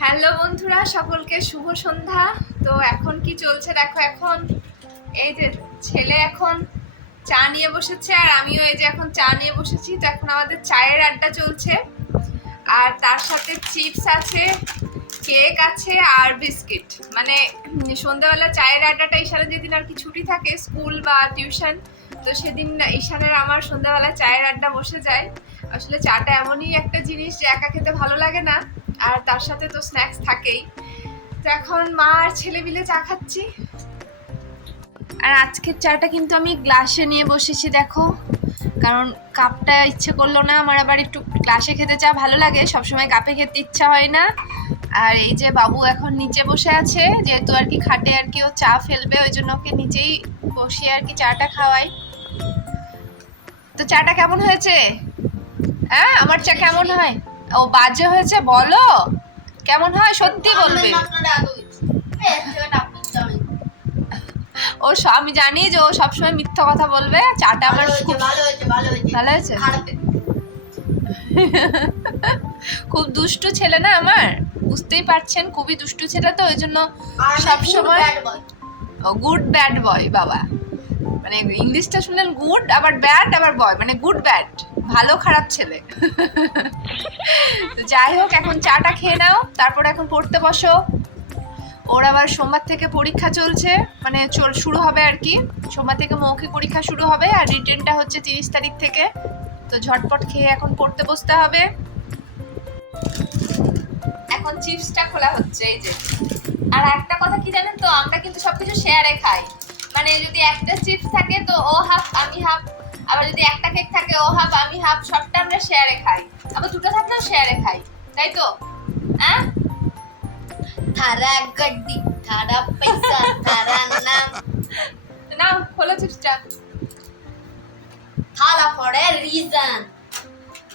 Hello বন্ধুরা, সকলকে শুভ সন্ধ্যা। তো এখন কি চলছে দেখো এখন? এই যে ছেলে এখন চা নিয়ে বসেছে আর আমিও এই যে এখন চা নিয়ে বসেছি। তো এখন আমাদের চায়ের আড্ডা চলছে। আর তার সাথে চিপস আছে, কেক আছে আর বিস্কিট। মানে সন্ধ্যাবেলা চায়ের আড্ডাটা ঈশানের যেদিন আর কি ছুটি থাকে, স্কুল বা টিউশন, তো সেদিন ঈশানের আমার সন্ধ্যাবেলা চায়ের আড্ডা বসে যায়। আসলে চাটা এমনই একটা জিনিস যে একা খেতে ভালো লাগে না। আর তার সাথে তো স্ন্যাক্স থাকেই। তো এখন মা আর ছেলে মিলে চা খাচ্ছি। আর আজকের চাটা কিন্তু আমি গ্লাসে নিয়ে বসেছি, দেখো। কারণ কাপটা ইচ্ছে করল না, আমার আবার একটু গ্লাসে খেতে চা ভালো লাগে, সবসময় কাপে খেতে ইচ্ছা হয় না। আর এই যে বাবু এখন নিচে বসে আছে, যেহেতু আর কি খাটে আর কি ও চা ফেলবে, ওই জন্য ওকে নিচেই বসিয়ে আর কি চাটা খাওয়াই। তো চাটা কেমন হয়েছে? হ্যাঁ আমার চা কেমন হয়? ও বাজে হয়েছে বলো। কেমন হয়? সত্যি বলবে। ও আমি জানি যে ও সবসময় মিথ্যা কথা বলবে। চাটা আমার খুব ভালো হয়েছে খুব দুষ্টু ছেলে না আমার? বুঝতেই পারছেন খুবই দুষ্টু ছেলে তো ওই জন্য সব সময় গুড ব্যাড বয় বাবা। মানে ইংলিশটা শুনলেন গুড আবার ব্যাড আবার বয় মানে গুড ব্যাড ভালো খারাপ ছেলে। যাই হোক, এখন চাটা খেয়ে নাও, তারপর এখন পড়তে বসো। ওর আবার সোমবার থেকে পরীক্ষা চলছে মানে শুরু হবে আর কি। সোমবার থেকে মৌখিক পরীক্ষা শুরু হবে আর রিটেনটা হচ্ছে তিরিশ তারিখ থেকে। তো ঝটপট খেয়ে এখন পড়তে বসতে হবে। এখন চিপসটা খোলা হচ্ছে, এই যে। আর একটা কথা কি জানেন তো, আমরা কিন্তু সবকিছু শেয়ারে খাই। মানে যদি একটা চিপস থাকে তো ও হাফ আমি হাফ আবার যদি একটা কেক থাকে ও হাফ আমি হাফ সবটা আমরা শেয়ারে খাই। আবার দুটো থাকলেও শেয়ারে খাই তাই তো? হ্যাঁ? থারা গড্ডি থারা পয়সা থারা নাম। নাও খোলো চিপসটা। থালা পড়ে রিজন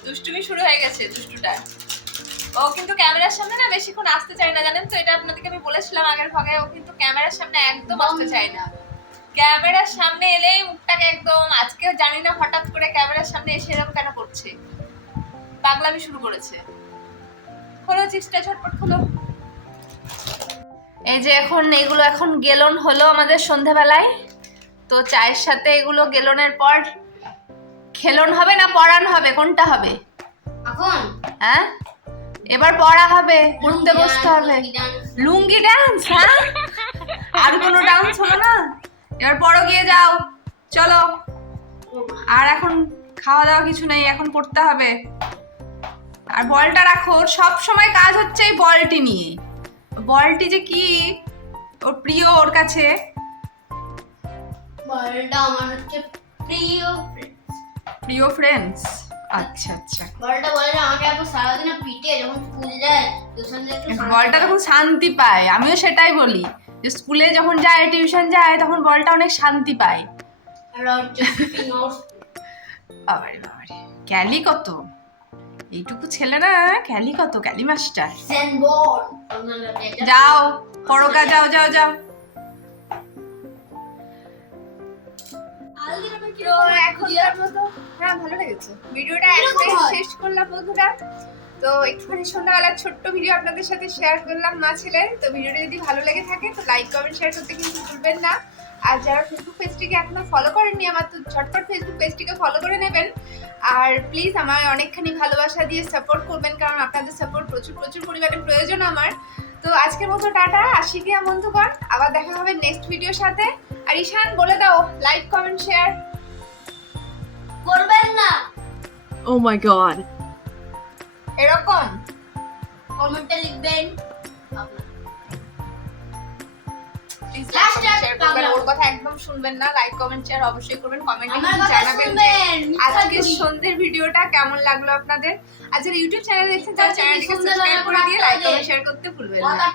দুষ্টুমি শুরু হয়ে গেছে দুষ্টুটা ও কিন্তু ক্যামেরার সামনে না বেশিক্ষণ আসতে চায় না জানেন তো? এটা আপনাদেরকে আমি বলেছিলাম আগের ভাগে ও কিন্তু ক্যামেরার সামনে একদম আসতে চায় না। ক্যামেরার সামনে এলেই মুখটাকে একদম আজকে জানি না হঠাৎ করে ক্যামেরার সামনে এসে এরকম কেন করছে। পাগলামি শুরু করেছে। খোলো চিপসটা ঝটপট খোলো। এই যে এখন এগুলো এখন গেলন হলো আমাদের সন্ধেবেলায়। তো চায়ের সাথে এগুলো গেলনের পর খেলন হবে না পড়ান হবে? কোনটা হবে? এখন? হ্যাঁ? এবার পড়া হবে পড়তে বসতে হবে। লুঙ্গি ডান্স হ্যাঁ? আর কোনো ডান্স হলো না? এবার পড়ো গিয়ে যাও। চলো। আর এখন খাওয়া দাওয়া কিছু নেই এখন পড়তে হবে। আর বলটা রাখো সব সময় কাজ হচ্ছে এই বলটি নিয়ে। বলটি যে কি? ওর প্রিয় ওর কাছে। বলটা আমার হচ্ছে প্রিয় প্রিয় ফ্রেন্ডস আচ্ছা আচ্ছা। বলটা বলে আমাকে এত সারাদিনে পিটে যখন স্কুল যায় টিউশন বলটা তখন শান্তি পায় আমিও সেটাই বলি। যে স্কুলে যখন যায় টিউশন যায় তখন বলটা অনেক শান্তি পায়। বাবারে বাবারে। ক্যালি কত? এইটুকু ছেলে না? ক্যালি কত? ক্যালি মাস্টার। যাও পড়োকা যাও যাও যাও। তো এখনকার মতো হ্যাঁ ভালো লেগেছে। ভিডিওটা? শেষ করলাম বন্ধুরা। তো একটুখানি সন্ধ্যাবেলার ছোট্ট ভিডিও আপনাদের সাথে শেয়ার করলাম মা ছেলে তো ভিডিওটা যদি ভালো লেগে থাকে তো লাইক কমেন্ট শেয়ার করতে কিন্তু ভুলবেন না। আর যারা ফেসবুক পেজটিকে এখনও ফলো করেননি আমার তো ঝটপট ফেসবুক পেজটিকে ফলো করে নেবেন। আর প্লিজ আমার অনেকখানি ভালোবাসা দিয়ে সাপোর্ট করবেন কারণ আপনাদের সাপোর্ট প্রচুর প্রচুর পরিমাণে প্রয়োজন আমার। তো আজকের মতো টাটা আসি গিয়া বন্ধুগণ। আবার দেখা হবে নেক্সট ভিডিওর সাথে। আর ঈশান বলে দাও লাইক কমেন্ট শেয়ার করবেন না। ও মাই god. এরকম? কমেন্টে লিখবেন। ওর কথা একদম শুনবেন না। লাইক কমেন্ট শেয়ার অবশ্যই করবেন। কমেন্টে জানাবেন। আজকে সন্ধ্যের ভিডিওটা কেমন লাগল আপনাদের? আর যারা ইউটিউব চ্যানেল দেখছেন তারা চ্যানেলটিকে সাবস্ক্রাইব করে দিয়ে লাইক কমেন্ট শেয়ার করতে ভুলবেন না।